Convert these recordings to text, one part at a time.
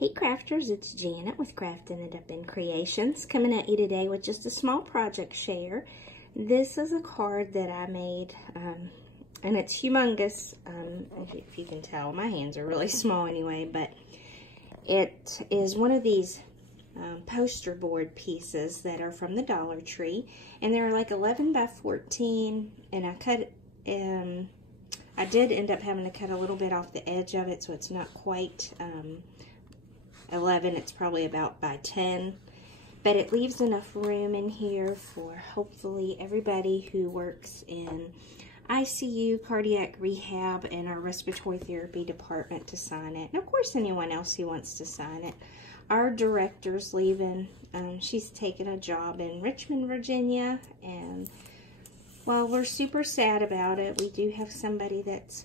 Hey crafters, it's Janet with Craftin' It Up in Creations, coming at you today with just a small project share. This is a card that I made, and it's humongous. If you can tell, my hands are really small anyway, but it is one of these poster board pieces that are from the Dollar Tree, and they're like 11 by 14, and I did end up having to cut a little bit off the edge of it, so it's not quite 11, it's probably about by 10, but it leaves enough room in here for hopefully everybody who works in ICU, cardiac rehab, and our respiratory therapy department to sign it, and of course anyone else who wants to sign it. Our director's leaving. She's taking a job in Richmond, Virginia, and while we're super sad about it, we do have somebody that's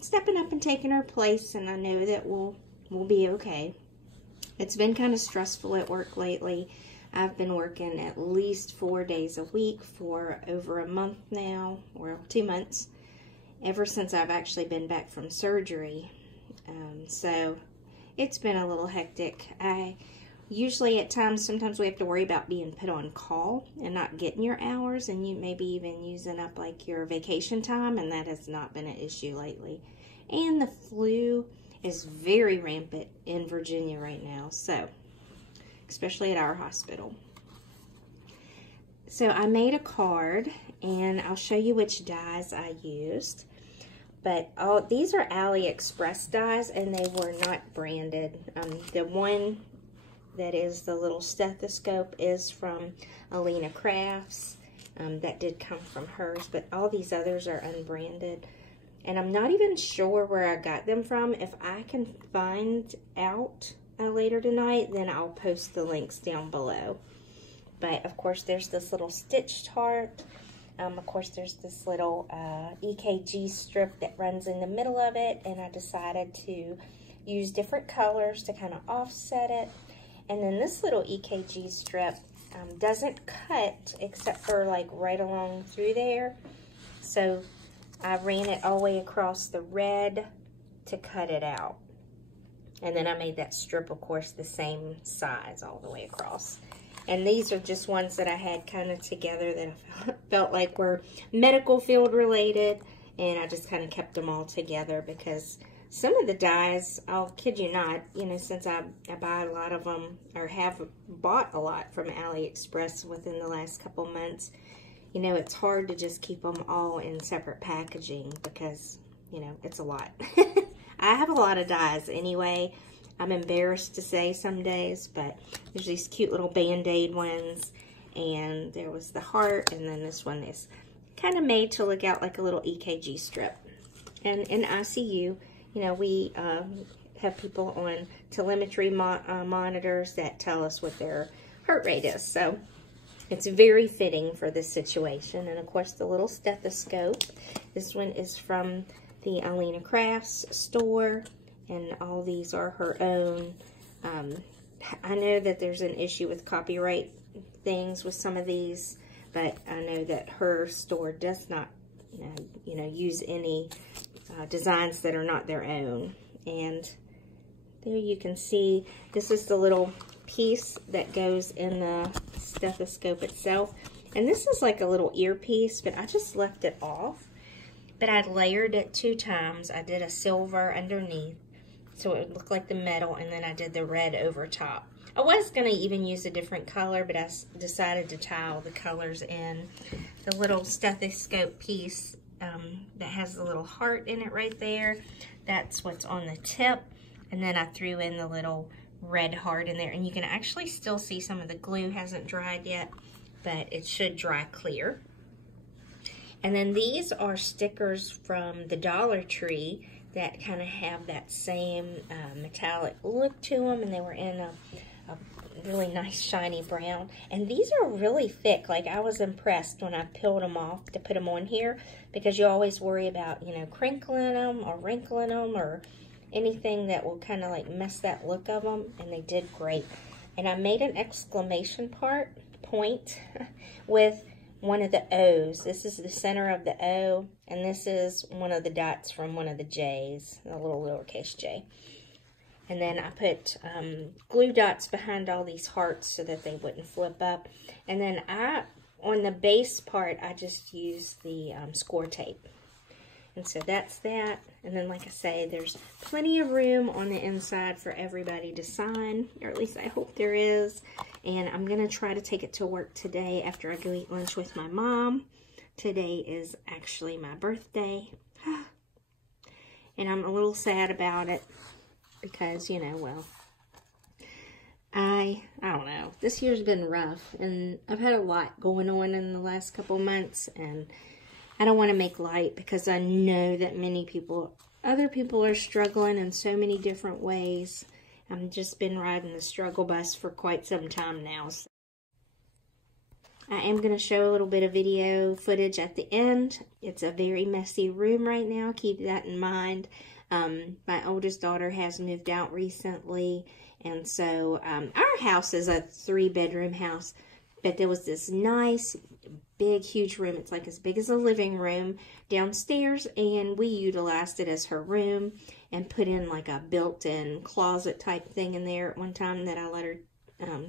stepping up and taking her place, and I know that we'll be okay. It's been kind of stressful at work lately. I've been working at least 4 days a week for over a month now, or 2 months, ever since I've actually been back from surgery. So it's been a little hectic. Usually at times, sometimes we have to worry about being put on call and not getting your hours, and you maybe even using up like your vacation time, and that has not been an issue lately. And the flu is very rampant in Virginia right now, so especially at our hospital. So I made a card, and I'll show you which dies I used. But these are AliExpress dies, and they were not branded. The one that is the little stethoscope is from Alina Crafts. That did come from hers, but all these others are unbranded. And I'm not even sure where I got them from. If I can find out later tonight, then I'll post the links down below. But of course, there's this little stitched heart. Of course, there's this little EKG strip that runs in the middle of it, and I decided to use different colors to kind of offset it. And then this little EKG strip doesn't cut except for like right along through there. So I ran it all the way across the red to cut it out. And then I made that strip, of course, the same size all the way across. And these are just ones that I had kind of together that I felt like were medical field related. And I just kind of kept them all together because some of the dies, I'll kid you not, you know, since I buy a lot of them, or have bought a lot from AliExpress within the last couple months, you know, it's hard to just keep them all in separate packaging because, you know, it's a lot. I have a lot of dies anyway. I'm embarrassed to say some days, but there's these cute little Band-Aid ones, and there was the heart, and then this one is kind of made to look out like a little EKG strip. And in ICU, you know, we have people on telemetry monitors that tell us what their heart rate is. So it's very fitting for this situation. And of course, the little stethoscope. This one is from the Alina Crafts store, and all these are her own. I know that there's an issue with copyright things with some of these, but I know that her store does not, you know, use any designs that are not their own. And there you can see, this is the little piece that goes in the stethoscope itself. And this is like a little earpiece, but I just left it off. But I layered it 2 times. I did a silver underneath, so it would look like the metal, and then I did the red over top. I was going to even use a different color, but I decided to tie all the colors in. The little stethoscope piece that has the little heart in it right there, that's what's on the tip. And then I threw in the little red heart in there, and you can actually still see some of the glue hasn't dried yet, but it should dry clear. And then these are stickers from the Dollar Tree that kind of have that same metallic look to them, and they were in a really nice shiny brown. And these are really thick. Like, I was impressed when I peeled them off to put them on here, because you always worry about, you know, crinkling them or wrinkling them or anything that will kind of like mess that look of them, and they did great. And I made an exclamation point with one of the O's. This is the center of the O, and this is one of the dots from one of the J's, a little lowercase j. And then I put glue dots behind all these hearts so that they wouldn't flip up. And then on the base part, I just used the score tape. And so that's that. And then, like I say, there's plenty of room on the inside for everybody to sign, or at least I hope there is. And I'm going to try to take it to work today after I go eat lunch with my mom. Today is actually my birthday. And I'm a little sad about it because, you know, well, I don't know. This year's been rough, and I've had a lot going on in the last couple months, and I don't want to make light because I know that other people are struggling in so many different ways. I've just been riding the struggle bus for quite some time now. So I am going to show a little bit of video footage at the end. It's a very messy room right now. Keep that in mind. My oldest daughter has moved out recently, and so our house is a 3-bedroom house, but there was this nice, big, huge room. It's like as big as a living room downstairs, and we utilized it as her room and put in like a built-in closet type thing in there at one time that I let her,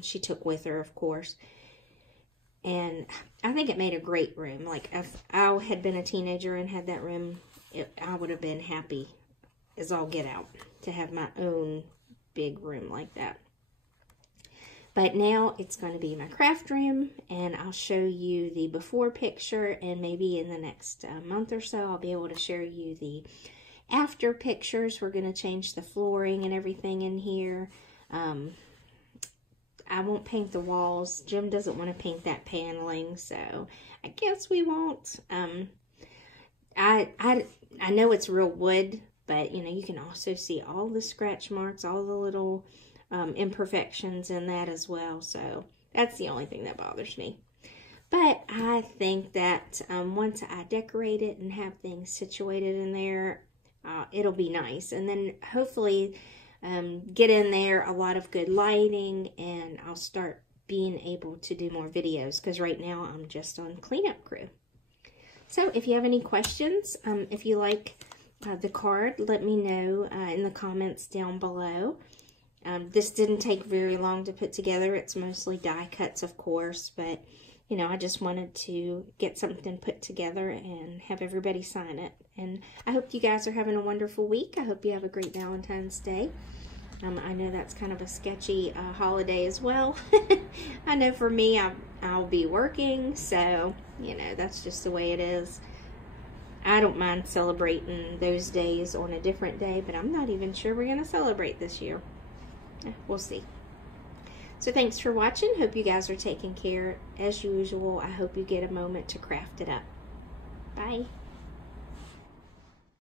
she took with her, of course. And I think it made a great room. Like, if I had been a teenager and had that room, I would have been happy as all get out to have my own big room like that. But now it's going to be my craft room, and I'll show you the before picture, and maybe in the next month or so I'll be able to share you the after pictures. We're going to change the flooring and everything in here. I won't paint the walls. Jim doesn't want to paint that paneling, so I guess we won't. I know it's real wood, but you know, you can also see all the scratch marks, all the little imperfections in that as well. So that's the only thing that bothers me. But I think that once I decorate it and have things situated in there, it'll be nice. And then hopefully get in there a lot of good lighting, and I'll start being able to do more videos, because right now I'm just on cleanup crew. So if you have any questions, if you like the card, let me know in the comments down below. This didn't take very long to put together. It's mostly die cuts, of course, but you know, I just wanted to get something put together and have everybody sign it. And I hope you guys are having a wonderful week. I hope you have a great Valentine's Day. I know that's kind of a sketchy holiday as well. I know for me, I'll be working, so, you know, that's just the way it is. I don't mind celebrating those days on a different day, but I'm not even sure we're going to celebrate this year. We'll see. So thanks for watching. Hope you guys are taking care as usual. I hope you get a moment to craft it up. Bye.